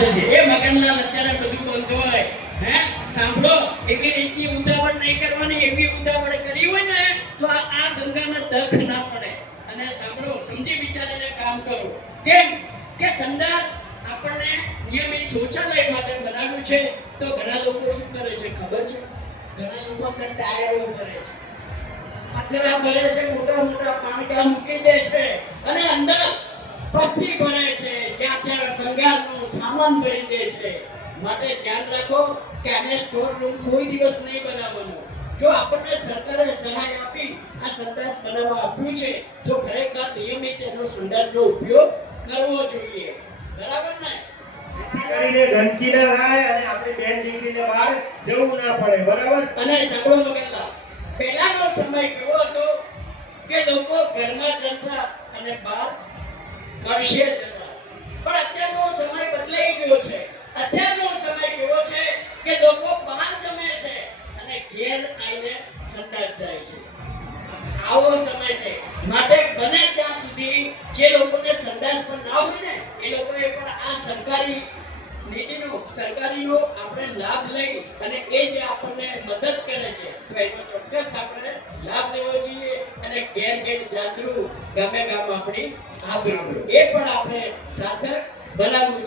એ મગનલાલ અત્યારે બધું બંધ હોય હે સાંભળો એવી રીતની ઉતાવળ નહીં કરવાની એવી ઉતાવળ કરી હોય ને તો આ ગંગામાં દખ ના પડે અને સાંભળો સમજી વિચારીને કામ કરો કેમ કે સંદાસ આપણને નિયમિત શૌચાલય માટે બનાવ્યું છે તો ઘણા લોકો શું કરે છે ખબર છે ઘણા લોકો આપણે ટાયરો ભરે છે આટલા ભરે છે મોટા મોટા પાણકા મૂકી દે છે અને અંદર પસ્તી ભરે છે જ્યાં ત્યાં ભંગારનો સામાન ભરી દે છે માટે ધ્યાન રાખો કે આને સ્ટોર રૂમ કોઈ દિવસ નહીં બનાવવાનો જો આપણને સરકારે સહાય આપી આ સંડાસ બનાવવા આપ્યું છે તો ખરેખર નિયમિત એનો સંડાસનો ઉપયોગ કરવો જોઈએ બરાબર ને કરીને ગંદકી ના થાય અને આપણે બેન દીકરીને બહાર જવું ના પડે બરાબર અને સાંભળો મગનલા પહેલાનો સમય કેવો હતો કે લોકો ઘરમાં જમતા અને બહાર કળશે જતા પણ અત્યારનો સમય બદલાઈ ગયો છે અત્યારનો સમય કેવો છે કે લોકો બહાર જમે છે અને ઘેર આવીને સંડાસ જાય છે આવો સમય છે માટે બને ત્યાં સુધી જે લોકોને સંડાસ પણ ના હોય ને એ લોકોએ પણ આ સરકારી સરકારીનો આપણે લાભ લઈ અને એ જે આપણને મદદ કરે છે તો એનો ચોક્કસ આપણે લાભ લેવો જોઈએ અને ઘેર ઘેર જાગૃત ગામે ગામ આપણી એ પણ આપણે સાર્થક બનાવવું